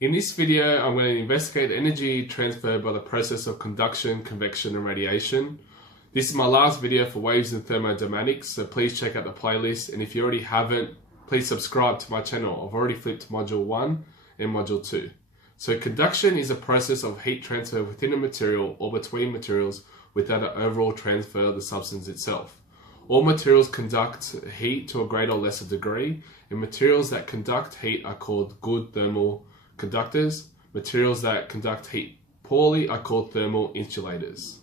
In this video, I'm going to investigate energy transfer by the process of conduction, convection, and radiation. This is my last video for waves and thermodynamics, so please check out the playlist. And if you already haven't, please subscribe to my channel. I've already flipped to Module 1 and Module 2. So conduction is a process of heat transfer within a material or between materials without an overall transfer of the substance itself. All materials conduct heat to a greater or lesser degree, and materials that conduct heat are called good thermal conductors. Materials that conduct heat poorly are called thermal insulators.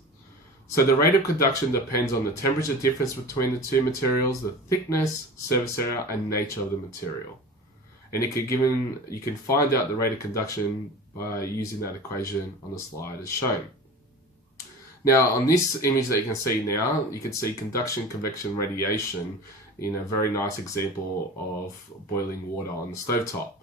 So the rate of conduction depends on the temperature difference between the two materials, the thickness, surface area, and nature of the material. And you can find out the rate of conduction by using that equation on the slide as shown. Now on this image that you can see now, you can see conduction, convection, radiation in a very nice example of boiling water on the stovetop.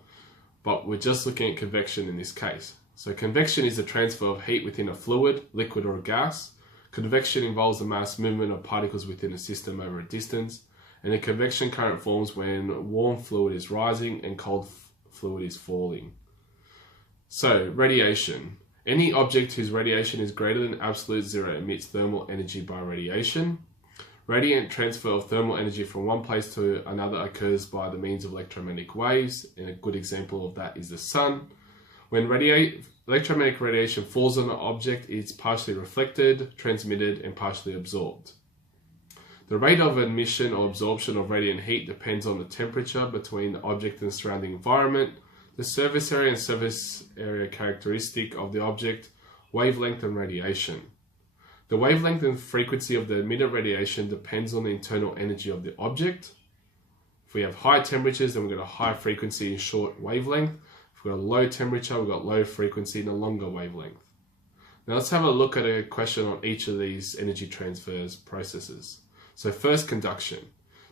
But we're just looking at convection in this case. So convection is the transfer of heat within a fluid, liquid, or a gas. Convection involves the mass movement of particles within a system over a distance. And a convection current forms when warm fluid is rising and cold fluid is falling. So radiation. Any object whose radiation is greater than absolute zero emits thermal energy by radiation. Radiant transfer of thermal energy from one place to another occurs by the means of electromagnetic waves, and a good example of that is the sun. When electromagnetic radiation falls on an object, it's partially reflected, transmitted, and partially absorbed. The rate of emission or absorption of radiant heat depends on the temperature between the object and the surrounding environment, the surface area and surface area characteristic of the object, wavelength, and radiation. The wavelength and frequency of the emitted radiation depends on the internal energy of the object. If we have high temperatures, then we've got a high frequency and short wavelength. If we've got a low temperature, we've got low frequency and a longer wavelength. Now let's have a look at a question on each of these energy transfers processes. So first, conduction.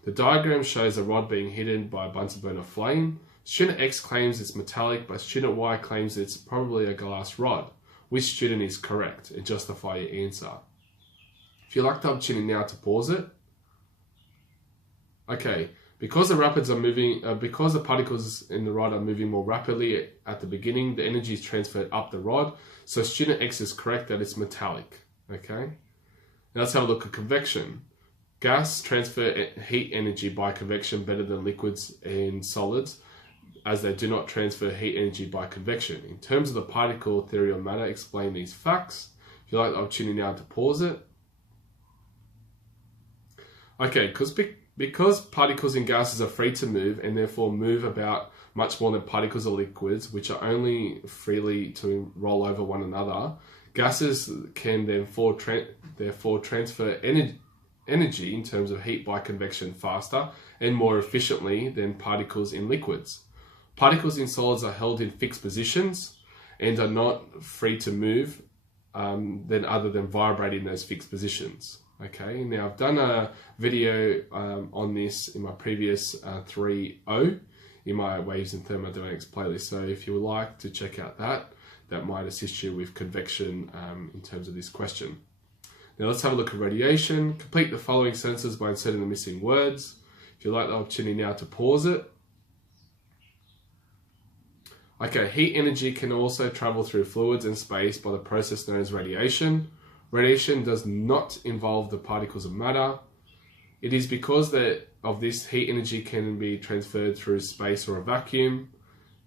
The diagram shows a rod being hidden by a Bunsen burner flame. Student X claims it's metallic, but student Y claims it's probably a glass rod. Which student is correct? And justify your answer. If you'd like the opportunity now to pause it. Okay, because the particles in the rod are moving more rapidly at the beginning, the energy is transferred up the rod. So student X is correct that it's metallic. Okay, now let's have a look at convection. Gas transfer heat energy by convection better than liquids and solids, as they do not transfer heat energy by convection. In terms of the particle theory of matter, explain these facts. If you like the opportunity now to pause it. Okay, because particles in gases are free to move and therefore move about much more than particles of liquids, which are only freely to roll over one another, gases can therefore transfer energy in terms of heat by convection faster and more efficiently than particles in liquids. Particles in solids are held in fixed positions and are not free to move other than vibrating in those fixed positions. Okay, now I've done a video on this in my previous 3.0 in my Waves and Thermodynamics playlist. So if you would like to check out that might assist you with convection in terms of this question. Now let's have a look at radiation. Complete the following sentences by inserting the missing words. If you'd like the opportunity now to pause it. Okay, heat energy can also travel through fluids and space by the process known as radiation. Radiation does not involve the particles of matter. It is because of this heat energy can be transferred through space or a vacuum.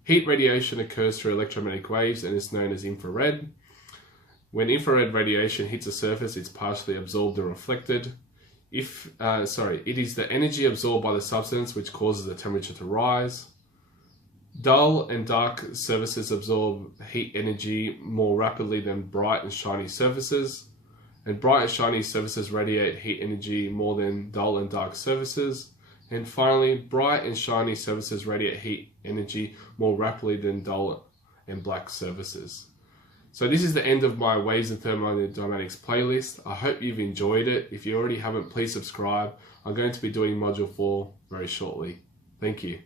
Heat radiation occurs through electromagnetic waves and is known as infrared. When infrared radiation hits a surface, it's partially absorbed or reflected. It is the energy absorbed by the substance which causes the temperature to rise. Dull and dark surfaces absorb heat energy more rapidly than bright and shiny surfaces. And bright and shiny surfaces radiate heat energy more than dull and dark surfaces. And finally, bright and shiny surfaces radiate heat energy more rapidly than dull and black surfaces. So this is the end of my Waves and Thermodynamics playlist. I hope you've enjoyed it. If you already haven't, please subscribe. I'm going to be doing Module 4 very shortly. Thank you.